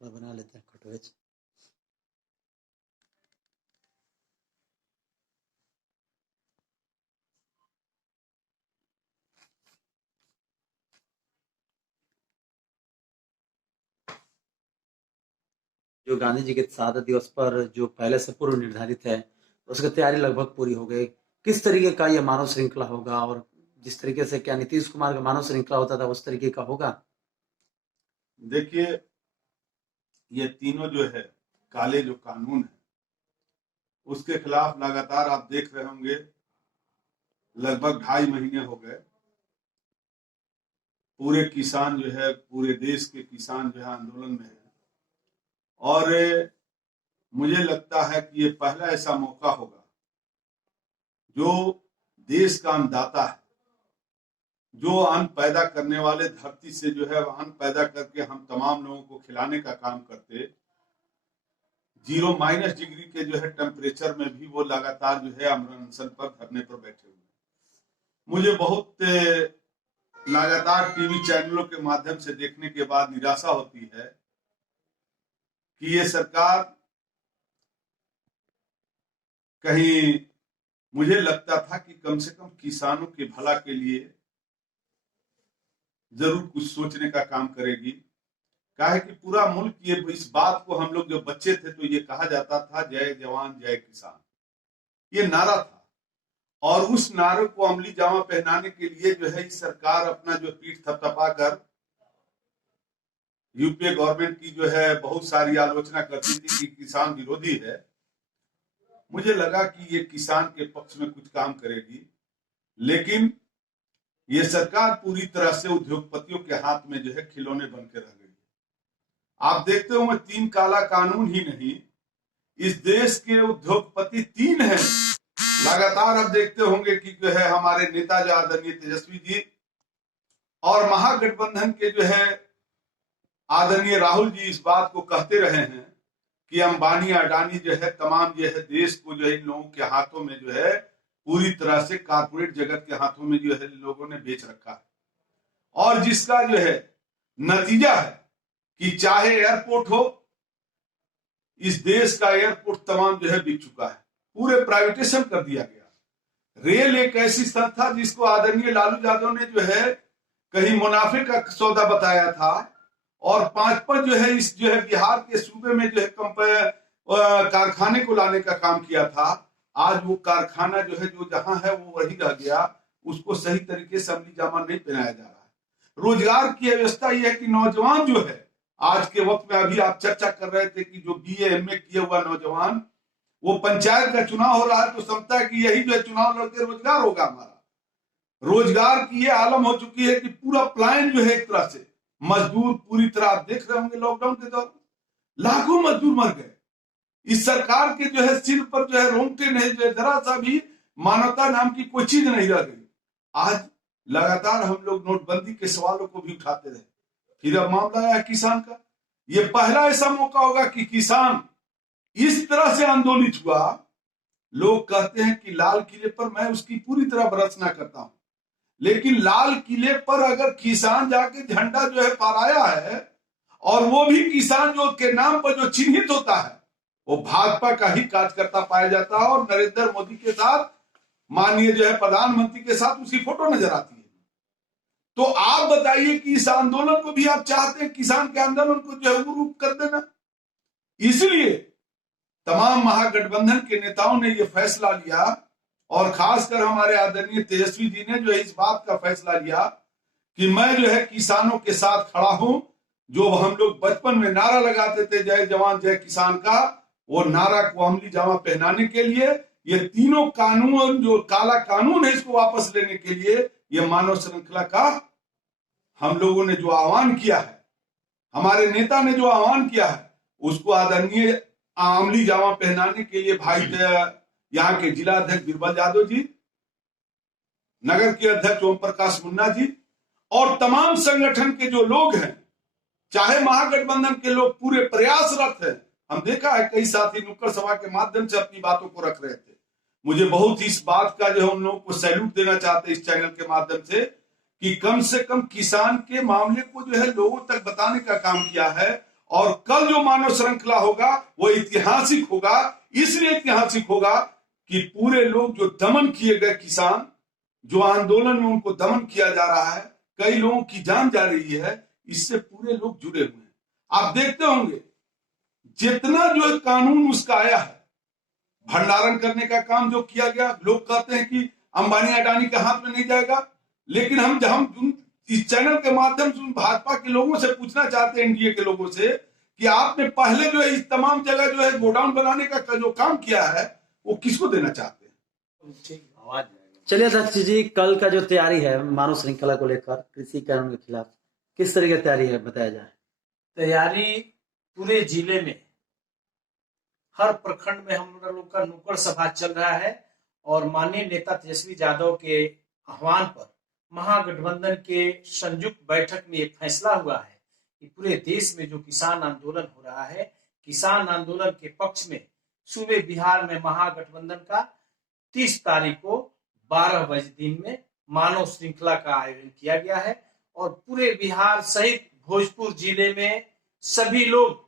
थोड़ा बना लेते हैं कटोच। जो गांधी जी के शहादत दिवस पर जो पहले से पूर्व निर्धारित है, उसकी तैयारी लगभग पूरी हो गई। किस तरीके का ये मानव श्रृंखला होगा और जिस तरीके से क्या नीतीश कुमार का मानव श्रृंखला होता था उस तरीके का होगा? देखिए, ये तीनों जो है काले जो कानून है उसके खिलाफ लगातार आप देख रहे होंगे लगभग 2.5 महीने हो गए। पूरे किसान जो है, पूरे देश के किसान जो है आंदोलन में है और मुझे लगता है कि ये पहला ऐसा मौका होगा जो देश का अन्नदाता है, जो अन्न पैदा करने वाले धरती से जो है अन्न पैदा करके हम तमाम लोगों को खिलाने का काम करते, 0- डिग्री के जो है टेम्परेचर में भी वो लगातार जो है अनशन पर धरने पर बैठे हुए। मुझे बहुत लगातार टीवी चैनलों के माध्यम से देखने के बाद निराशा होती है कि ये सरकार कहीं, मुझे लगता था कि कम से कम किसानों के भला के लिए जरूर कुछ सोचने का काम करेगी। काहे कि पूरा मुल्क ये इस बात को, हम लोग जो बच्चे थे तो ये कहा जाता था जय जवान जय किसान, ये नारा था और उस नारे को अमली जामा पहनाने के लिए जो है इस सरकार अपना जो पीठ थपथपा कर यूपीए गवर्नमेंट की जो है बहुत सारी आलोचना करती थी कि किसान विरोधी है। मुझे लगा कि ये किसान के पक्ष में कुछ काम करेगी, लेकिन ये सरकार पूरी तरह से उद्योगपतियों के हाथ में जो है खिलौने बन के रह गई। आप देखते हो 3 काला कानून ही नहीं, इस देश के उद्योगपति 3 हैं। लगातार आप देखते होंगे कि जो है हमारे नेता जो आदरणीय तेजस्वी जी और महागठबंधन के जो है आदरणीय राहुल जी इस बात को कहते रहे हैं कि अंबानी अडानी जो है तमाम जो है देश को जो है इन लोगों के हाथों में जो है पूरी तरह से कारपोरेट जगत के हाथों में जो है लोगों ने बेच रखा है और जिसका जो है नतीजा है कि चाहे एयरपोर्ट हो, इस देश का एयरपोर्ट तमाम जो है बिक चुका है, पूरे प्राइवेटाइजेशन कर दिया गया। रेल एक ऐसी संस्था जिसको आदरणीय लालू यादव ने जो है कहीं मुनाफे का सौदा बताया था और 5 जो है इस जो है बिहार के सूबे में जो है कारखाने को लाने का काम किया था। आज वो कारखाना जो है जो जहां है वो वही रह गया, उसको सही तरीके से अमली जामा नहीं पहनाया जा रहा है। रोजगार की व्यवस्था यह है कि नौजवान जो है आज के वक्त में, अभी आप चर्चा कर रहे थे कि जो BA MA किया हुआ नौजवान, वो पंचायत का चुनाव हो रहा है तो समझता है कि यही जो है चुनाव लड़के रोजगार होगा हमारा। रोजगार की ये आलम हो चुकी है कि पूरा प्लान जो है एक तरह से मजदूर पूरी तरह, आप देख रहे होंगे लॉकडाउन के दौरान लाखों मजदूर मर गए। इस सरकार के जो है सिर पर जो है रोंगटे नहीं, जो है जरा सा भी मानवता नाम की कोई चीज नहीं रह गई। आज लगातार हम लोग नोटबंदी के सवालों को भी उठाते रहे, फिर अब मामला आया किसान का। ये पहला ऐसा मौका होगा कि किसान इस तरह से आंदोलित हुआ। लोग कहते हैं कि लाल किले पर मैं उसकी पूरी तरह भर्त्सना करता हूं, लेकिन लाल किले पर अगर किसान जाके झंडा जो है फहराया है और वो भी किसान जो के नाम पर जो चिन्हित होता है वो भाजपा का ही कार्यकर्ता पाया जाता है और नरेंद्र मोदी के साथ, माननीय जो है प्रधानमंत्री के साथ उसकी फोटो नजर आती है। तो आप बताइए कि इस आंदोलन को भी आप चाहते हैं किसान के आंदोलन को जो है उग्र कर देना। इसलिए तमाम महागठबंधन के नेताओं ने यह फैसला लिया और खासकर हमारे आदरणीय तेजस्वी जी ने जो है इस बात का फैसला लिया कि मैं जो है किसानों के साथ खड़ा हूं। जो हम लोग बचपन में नारा लगाते थे जय जवान जय किसान का, वो नारा को अमली जामा पहनाने के लिए ये तीनों कानून, जो काला कानून है, इसको वापस लेने के लिए ये मानव श्रृंखला का हम लोगों ने जो आह्वान किया है, हमारे नेता ने जो आह्वान किया है, उसको आदरणीय अमली जामा पहनाने के लिए भाई यहाँ के जिला अध्यक्ष बीरबल यादव जी, नगर के अध्यक्ष ओम प्रकाश मुन्ना जी और तमाम संगठन के जो लोग हैं, चाहे महागठबंधन के लोग पूरे प्रयासरत हैं। हम देखा है कई साथी नुक्कड़ सभा के माध्यम से अपनी बातों को रख रहे थे। मुझे बहुत इस बात का जो है उन लोगों को सैल्यूट देना चाहते इस चैनल के माध्यम से कि कम से कम किसान के मामले को जो है लोगों तक बताने का काम किया है और कल जो मानव श्रृंखला होगा वो ऐतिहासिक होगा। इसलिए ऐतिहासिक होगा कि पूरे लोग जो दमन किए गए किसान, जो आंदोलन में उनको दमन किया जा रहा है, कई लोगों की जान जा रही है, इससे पूरे लोग जुड़े हुए हैं। आप देखते होंगे जितना जो है कानून उसका आया है, भंडारण करने का काम जो किया गया, लोग कहते हैं कि अंबानी अडानी के हाथ में नहीं जाएगा, लेकिन हम इस चैनल के माध्यम से भाजपा के लोगों से पूछना चाहते हैं, एनडीए के लोगों से, कि आपने पहले जो है इस तमाम जगह जो है गोडाउन बनाने का जो काम किया है वो किसको देना चाहते हैं? चलिए अध्यक्ष जी, कल का जो तैयारी है मानव श्रृंखला को लेकर कृषि कानून के खिलाफ, किस तरह की तैयारी है बताया जाए। तैयारी पूरे जिले में, हर प्रखंड में हम लोग का नुक्कड़ सभा चल रहा है और माननीय नेता तेजस्वी यादव के आह्वान पर महागठबंधन के संयुक्त बैठक में एक फैसला हुआ है कि पूरे देश में जो किसान आंदोलन हो रहा है, किसान आंदोलन के पक्ष में सूबे बिहार में महागठबंधन का 30 तारीख को 12 बजे दिन में मानव श्रृंखला का आयोजन किया गया है और पूरे बिहार सहित भोजपुर जिले में सभी लोग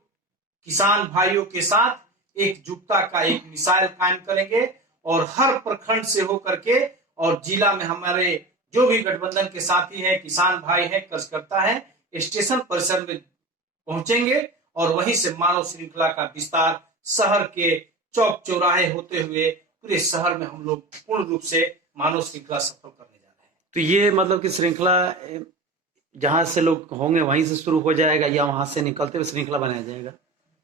किसान भाइयों के साथ एकजुटता का एक मिसाल कायम करेंगे और हर प्रखंड से होकर के और जिला में हमारे जो भी गठबंधन के साथी हैं, किसान भाई हैं, कार्यकर्ता हैं, स्टेशन परिसर में पहुंचेंगे और वहीं से मानव श्रृंखला का विस्तार शहर के चौक चौराहे होते हुए पूरे शहर में हम लोग पूर्ण रूप से मानव श्रृंखला सफल करने जा रहे हैं। तो ये मतलब कि श्रृंखला जहां से लोग होंगे वहीं से शुरू हो जाएगा या वहां से निकलते हुए श्रृंखला बनाया जाएगा?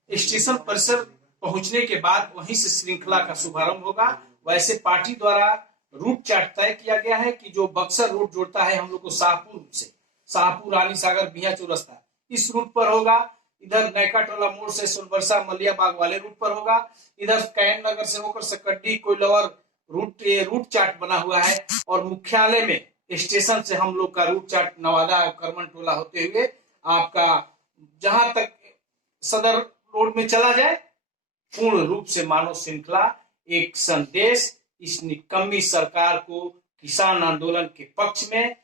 स्टेशन परिसर पहुंचने के बाद वहीं से श्रृंखला का शुभारंभ होगा। वैसे पार्टी द्वारा रूट चार्ट तय किया गया है कि जो बक्सर रूट जोड़ता है हम लोग को शाहपुर से, शाहपुर, रानी सागर, बिया चौरस्ता, इस रूट पर होगा। इधर नैका टोला मोड़ से सोनबरसा मलिया बाग वाले रूट पर होगा। इधर कैन नगर से होकर सकड्डी कोइलवर रूट चार्ट बना हुआ है और मुख्यालय में स्टेशन से हम लोग का रूट चार्ट नवादा और करमन टोला होते हुए आपका जहां तक सदर रोड में चला जाए, पूर्ण रूप से मानव श्रृंखला एक संदेश इस निकम्मी सरकार को किसान आंदोलन के पक्ष में,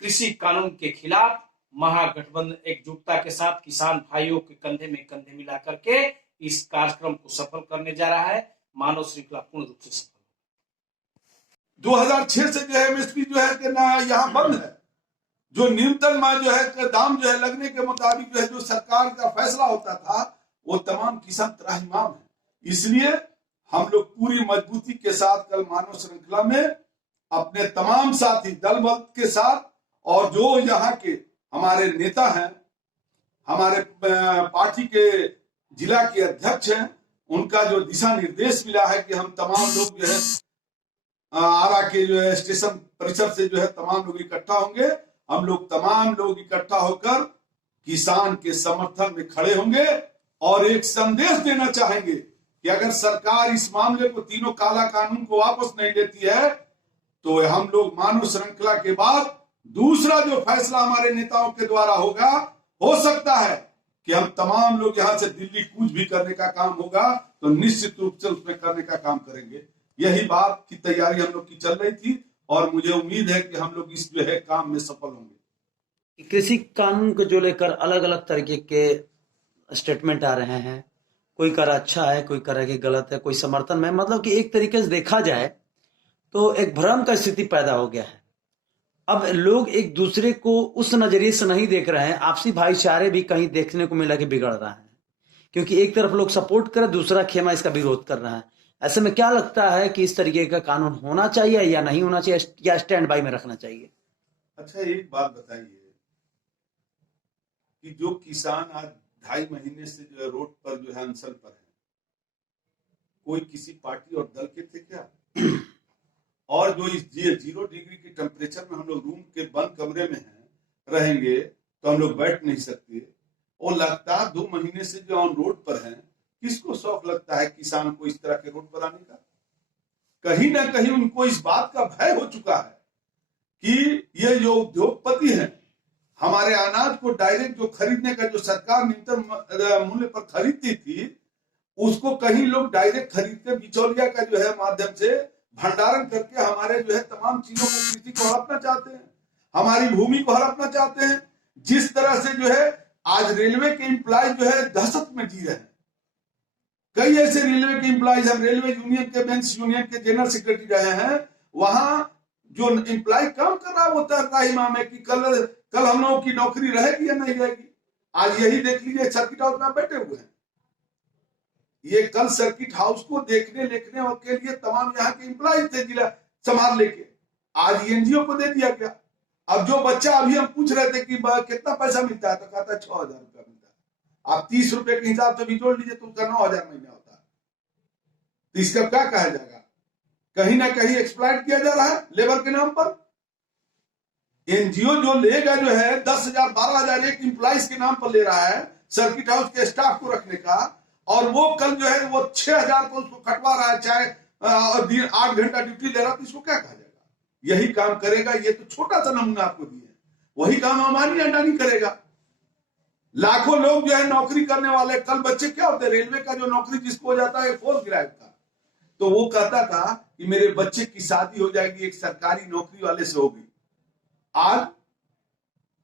कृषि कानून के खिलाफ महागठबंधन एकजुटता के साथ किसान भाइयों के कंधे में कंधे मिला करके इस कार्यक्रम को सफल करने जा रहा है। मानव श्रृंखला पूर्ण रूप से सफल। 2006 से जो है एमएसपी जो है कि ना यहाँ बंद है, जो न्यूनतम जो है दाम जो है लगने के मुताबिक जो है जो सरकार का फैसला होता था वो तमाम किसान त्राहिमाम है। इसलिए हम लोग पूरी मजबूती के साथ कल मानव श्रृंखला में अपने तमाम साथी दल बल के साथ और जो यहाँ के हमारे नेता हैं, हमारे पार्टी के जिला के अध्यक्ष हैं, उनका जो दिशा निर्देश मिला है कि हम तमाम लोग जो है आरा के जो है स्टेशन परिसर से जो है तमाम लोग इकट्ठा होंगे। हम लोग तमाम लोग इकट्ठा होकर किसान के समर्थन में खड़े होंगे और एक संदेश देना चाहेंगे कि अगर सरकार इस मामले को, तीनों काला कानून को वापस नहीं लेती है तो हम लोग मानव श्रृंखला के बाद दूसरा जो फैसला हमारे नेताओं के द्वारा होगा, हो सकता है कि हम तमाम लोग यहाँ से दिल्ली कूच भी करने का काम होगा तो निश्चित रूप से उसमें करने का काम करेंगे। यही बात की तैयारी हम लोग की चल रही थी और मुझे उम्मीद है कि हम लोग इस जो है काम में सफल होंगे। कृषि कानून को जो लेकर अलग अलग तरीके के स्टेटमेंट आ रहे हैं, कोई कर अच्छा है, कोई कर कि गलत है, कोई समर्थन में, मतलब कि एक तरीके से देखा जाए तो एक भ्रम का स्थिति पैदा हो गया है। अब लोग एक दूसरे को उस नजरिए से नहीं देख रहे हैं, आपसी भाईचारे भी कहीं देखने को मिला कि बिगड़ रहा है, क्योंकि एक तरफ लोग सपोर्ट कर, दूसरा खेमा इसका विरोध कर रहा है। ऐसे में क्या लगता है कि इस तरीके का कानून होना चाहिए या नहीं होना चाहिए, या स्टैंड बाय में रखना चाहिए? अच्छा, एक बात बताइए कि जो किसान आज 2.5 महीने से जो है रोड पर जो है अनशन पर है, कोई किसी पार्टी और दल के थे क्या? और जो इस 0 डिग्री के टेम्परेचर में हम लोग रूम के बंद कमरे में हैं, रहेंगे तो हम लोग बैठ नहीं सकते। और लगातार 2 महीने से जो ऑन रोड पर हैं, किसको शौक लगता है किसान को इस तरह के रोड पर आने का? कहीं ना कहीं उनको इस बात का भय हो चुका है कि ये जो उद्योगपति हैं, हमारे अनाज को डायरेक्ट जो खरीदने का जो सरकार न्यूनतम मूल्य पर खरीदती थी, उसको कहीं लोग डायरेक्ट खरीद के बिचौलिया का जो है माध्यम से भंडारण करके हमारे जो है तमाम चीजों को, कृषि को हड़पना चाहते हैं, हमारी भूमि को हड़पना चाहते हैं। जिस तरह से जो है आज रेलवे के एम्प्लॉय जो है दहशत में जी रहे हैं। कई ऐसे रेलवे के एम्प्लॉयज, हम रेलवे यूनियन के, मेंस यूनियन के जनरल सेक्रेटरी रहे हैं, वहां जो एम्प्लॉय काम कर रहा है वो त्राहिमाम में कि कल हम लोगों की नौकरी रहेगी या नहीं रहेगी। आज यही देख लीजिए, सर्किट हाउस में बैठे हुए हैं, ये कल सर्किट हाउस को देखने लिखने और के लिए तमाम यहाँ के एम्प्लॉय थे जिला संभाल लेके, आज एनजीओ को दे दिया गया। अब जो बच्चा, अभी हम पूछ रहे थे कि कितना पैसा मिलता है, तो कहता है 6,000 रुपया मिलता है। आप 30 रुपए के हिसाब से भी जोड़ लीजिए तो उसका 9,000 महीना होता है। तो इसका क्या कहा जाएगा? कहीं ना कहीं एक्सप्लॉइट किया जा रहा है लेबर के नाम पर। एनजीओ जो लेगा जो है 10,000 12,000 एक एम्प्लॉइज के नाम पर ले रहा है सर्किट हाउस के स्टाफ को रखने का, और वो कल जो है वो 6,000 को उसको खटवा रहा है, चाहे 8 घंटा ड्यूटी ले रहा है, तो इसको क्या कहा जाएगा? यही काम करेगा। ये तो छोटा सा नमूना आपको दिया, वही काम अमानी अडानी करेगा। लाखों लोग जो है नौकरी करने वाले, कल बच्चे क्या होते हैं, रेलवे का जो नौकरी जिसको हो जाता है 4th ग्रेड का, तो वो कहता था कि मेरे बच्चे की शादी हो जाएगी एक सरकारी नौकरी वाले से होगी। आज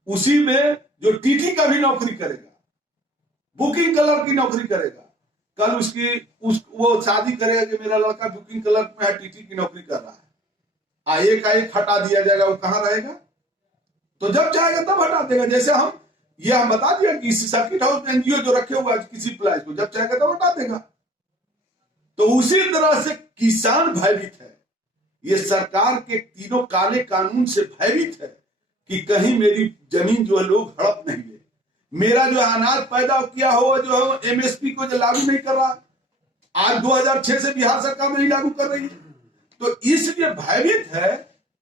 उसी में जो टीटी का भी नौकरी करेगा, बुकिंग क्लर्क की नौकरी करेगा, कल वो शादी करेगा कि मेरा लड़का बुकिंग क्लर्क में है, टीटी की नौकरी कर रहा है, एक हटा दिया जाएगा, वो कहां रहेगा? तो जब चाहेगा तब हटा देगा। जैसे हम बता दिया कि इस सर्किट हाउस में एनजीओ जो रखे हुए हैं किसी प्लाइज को, जब चाहेगा तब हटा देगा। तो उसी तरह से किसान भयभीत है, ये सरकार के तीनों काले कानून से भयभीत है कि कहीं मेरी जमीन जो है लोग हड़प नहीं ले, मेरा जो अनाज पैदा किया हो जो है एमएसपी को जो लागू नहीं कर रहा, आज 2006 से बिहार सरकार नहीं लागू कर रही है, तो इसलिए भयभीत है।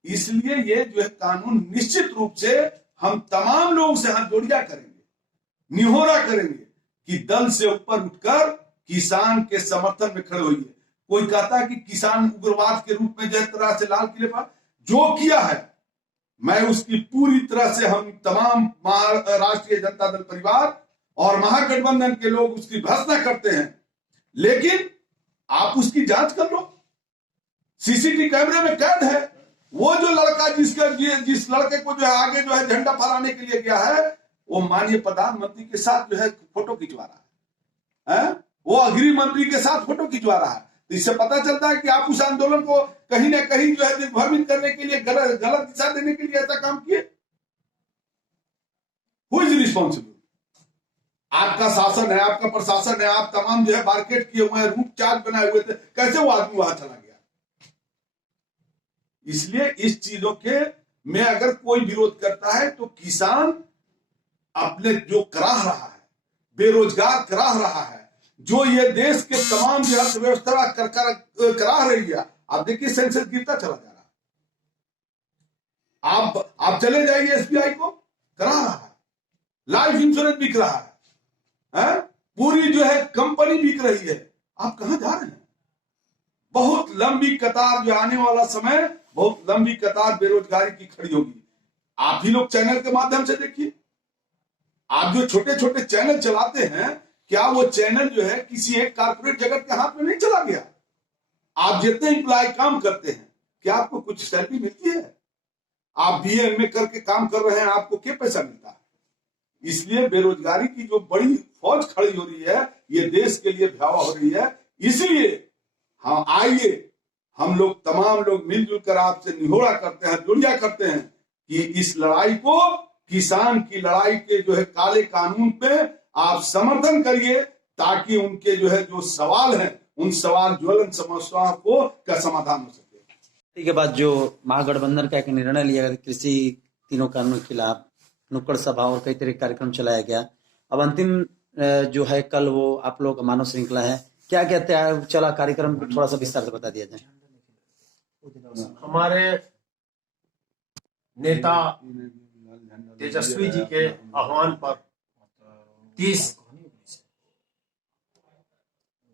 इसलिए ये जो है कानून निश्चित रूप से हम तमाम लोगों से हाथ जोड़िया करेंगे, निहोरा करेंगे कि दल से ऊपर उठकर किसान के समर्थन में खड़े होइए। कोई कहता है कि किसान उग्रवाद के रूप में जिस तरह से लाल किले पर जो किया है, मैं उसकी पूरी तरह से, हम तमाम राष्ट्रीय जनता दल परिवार और महागठबंधन के लोग उसकी भर्त्सना करते हैं, लेकिन आप उसकी जांच कर लो। सीसीटीवी कैमरे में कैद है वो जो लड़का जिस लड़के को जो है आगे जो है झंडा फहराने के लिए गया है, वो माननीय प्रधानमंत्री के साथ जो है फोटो खिंचवा रहा है, वो गृह मंत्री के साथ फोटो खिंचवा रहा है। तो इससे पता चलता है कि आप उस आंदोलन को कहीं ना कहीं जो है दिग्भ्रमित करने के लिए, गलत दिशा देने के लिए ऐसा काम किए। Who is responsible? आपका शासन है, आपका प्रशासन है, आप तमाम जो है मार्केट किए हुए हैं, रूट चार्ज बनाए हुए थे, कैसे वो आदमी वहां चला गया? इसलिए इस चीजों के में अगर कोई विरोध करता है तो किसान अपने जो कराह रहा है, बेरोजगार कराह रहा है, जो ये देश के तमाम जो अर्थव्यवस्था कराह रही है। आप देखिए सेंसेक्स गिरता चला जा रहा है, आप चले जाइए एसबीआई को, करा रहा है, लाइफ इंश्योरेंस बिक रहा है, पूरी जो है कंपनी बिक रही है। आप कहां जा रहे हैं? बहुत लंबी कतार, जो आने वाला समय बहुत लंबी कतार बेरोजगारी की खड़ी होगी। आप ही लोग चैनल के माध्यम से देखिए, आप जो छोटे छोटे चैनल चलाते हैं, क्या वो चैनल जो है किसी एक कारपोरेट जगत के हाथ में नहीं चला गया? आप जितने एम्प्लॉय काम करते हैं, क्या आपको कुछ सैलरी मिलती है? आप बीए एमए करके काम कर रहे हैं, आपको क्या पैसा मिलता है? इसलिए बेरोजगारी की जो बड़ी फौज खड़ी हो रही है, ये देश के लिए भयावह हो रही है। इसलिए हाँ, आइए हम लोग तमाम लोग मिलजुल कर आपसे निहोरा करते हैं, जुड़िया करते हैं कि इस लड़ाई को, किसान की लड़ाई के जो है काले कानून पे आप समर्थन करिए, ताकि उनके जो है जो सवाल हैं, उन सवाल ज्वलन समस्याओं को का समाधान हो सके। के बाद जो महागठबंधन का एक निर्णय लिया गया, कृषि तीनों कानूनों के खिलाफ नुक्कड़ सभा और कई तरह के कार्यक्रम चलाया गया। अब अंतिम जो है कल वो आप लोग का मानव श्रृंखला है, क्या कहते हैं चला कार्यक्रम, थोड़ा सा विस्तार से बता दिया जाए। हमारे नेता तेजस्वी जी के आह्वान पर 30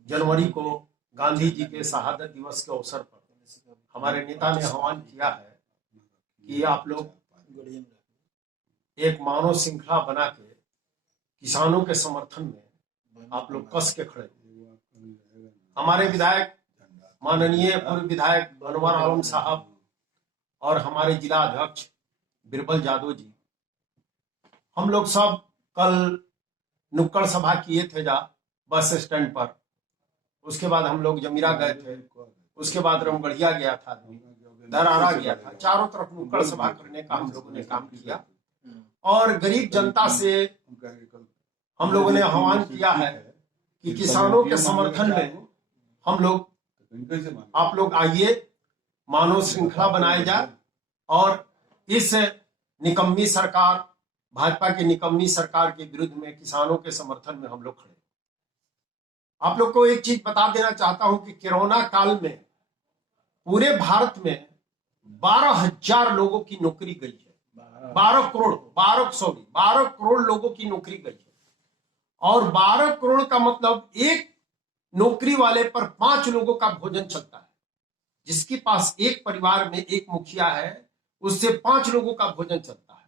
जनवरी को गांधी जी के शहादत दिवस के अवसर पर हमारे नेता ने आह्वान किया है कि आप लोग एक मानव श्रृंखला बना के किसानों के समर्थन में आप लोग कस के खड़े। हमारे विधायक, माननीय पूर्व विधायक अनवर आलम साहब और हमारे जिला अध्यक्ष बिरबल यादव जी, हम लोग सब कल नुक्कड़ सभा किए थे जा बस स्टैंड पर। उसके बाद हम लोग जमीरा गए थे, उसके बाद रामगढ़िया गया था, दरारा गया था। चारों तरफ नुक्कड़ सभा करने का हम लोगों ने काम किया और गरीब जनता से हम लोगों ने आह्वान किया है कि किसानों के समर्थन में हम लोग, आप लोग आइए, मानव श्रृंखला बनाए जाए और इस निकम्मी सरकार, भाजपा की निकम्मी सरकार के विरुद्ध में किसानों के समर्थन में हम लोग खड़े। आप लोग को एक चीज बता देना चाहता हूं कि कोरोना काल में पूरे भारत में 12,000 लोगों की नौकरी गई है। 12 करोड़ लोगों की नौकरी गई है। और 12 करोड़ का मतलब एक नौकरी वाले पर 5 लोगों का भोजन चलता है। जिसके पास एक परिवार में एक मुखिया है, उससे 5 लोगों का भोजन चलता है।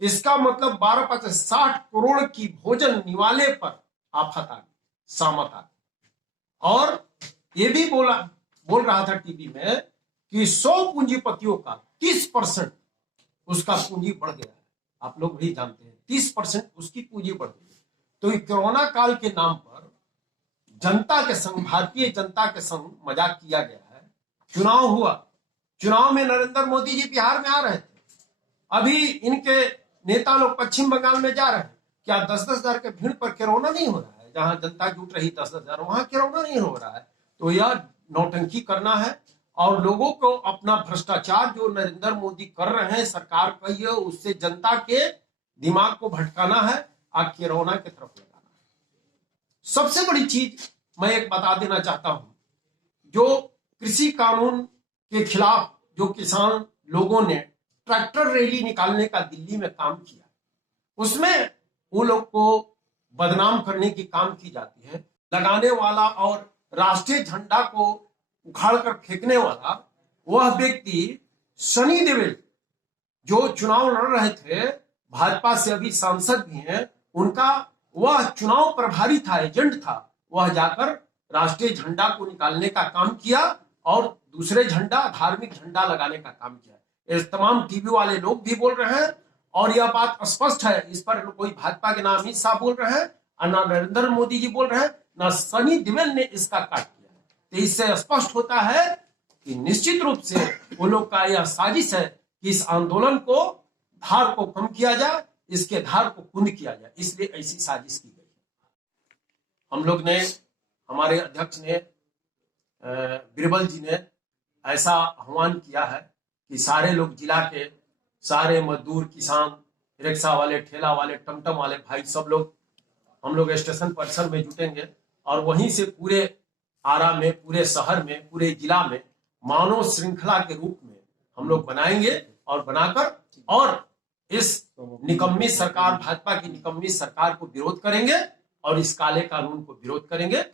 इसका मतलब 12 5 60 करोड़ की भोजन निवाले पर आफत आ गई, सामत आ गई। और ये भी बोल रहा था टीवी में कि 100 पूंजीपतियों का 30% उसका पूंजी बढ़ गया है। आप लोग भी जानते हैं 30% उसकी पूंजी बढ़ गई। तो कोरोना काल के नाम पर जनता के संग, भारतीय जनता के संग मजाक किया गया है। चुनाव हुआ, चुनाव में नरेंद्र मोदी जी बिहार में आ रहे थे, अभी इनके नेता लोग पश्चिम बंगाल में जा रहे हैं। क्या 10-10 हजार के भीड़ पर कोरोना नहीं हो रहा है? जहां जनता जुट रही 10-10 हजार, वहां कोरोना नहीं हो रहा है। तो यह नौटंकी करना है और लोगों को अपना भ्रष्टाचार जो नरेंद्र मोदी कर रहे हैं, सरकार कही है, उससे जनता के दिमाग को भटकाना है और कोरोना की तरफ लगाना है। सबसे बड़ी चीज मैं एक बता देना चाहता हूं, जो कृषि कानून के खिलाफ जो किसान लोगों ने ट्रैक्टर रैली निकालने का दिल्ली में काम किया, उसमें वो लोग को बदनाम करने की काम की जाती है। लगाने वाला और राष्ट्रीय झंडा को उखाड़कर फेंकने वाला वह व्यक्ति सनी देओल, जो चुनाव लड़ रहे थे, भाजपा से अभी सांसद भी हैं, उनका वह चुनाव प्रभारी था, एजेंट था। वह जाकर राष्ट्रीय झंडा को निकालने का काम किया और दूसरे झंडा, धार्मिक झंडा लगाने का काम किया। इस तमाम टीवी वाले लोग भी बोल रहे हैं और यह बात स्पष्ट है, इस पर कोई भाजपा के नाम अमित शाह बोल रहे हैं और ना नरेंद्र मोदी जी बोल रहे हैं, ना सनी देओल ने इसका काट किया। तो इससे स्पष्ट होता है कि निश्चित रूप से वो लोग का यह साजिश है कि इस आंदोलन को, धार को कम किया जाए, इसके धार को कुंद किया जाए, इसलिए ऐसी साजिश की गई। हम लोग ने, हमारे अध्यक्ष ने, बीरबल जी ने ऐसा आह्वान किया है कि सारे लोग, जिला के सारे मजदूर, किसान, रिक्शा वाले, ठेला वाले, टमटम वाले भाई, सब लोग हम लोग स्टेशन परिसर में जुटेंगे और वहीं से पूरे आरा में, पूरे शहर में, पूरे जिला में मानव श्रृंखला के रूप में हम लोग बनाएंगे और बनाकर और इस निकम्मी सरकार, भाजपा की निकम्मी सरकार को विरोध करेंगे और इस काले कानून को विरोध करेंगे।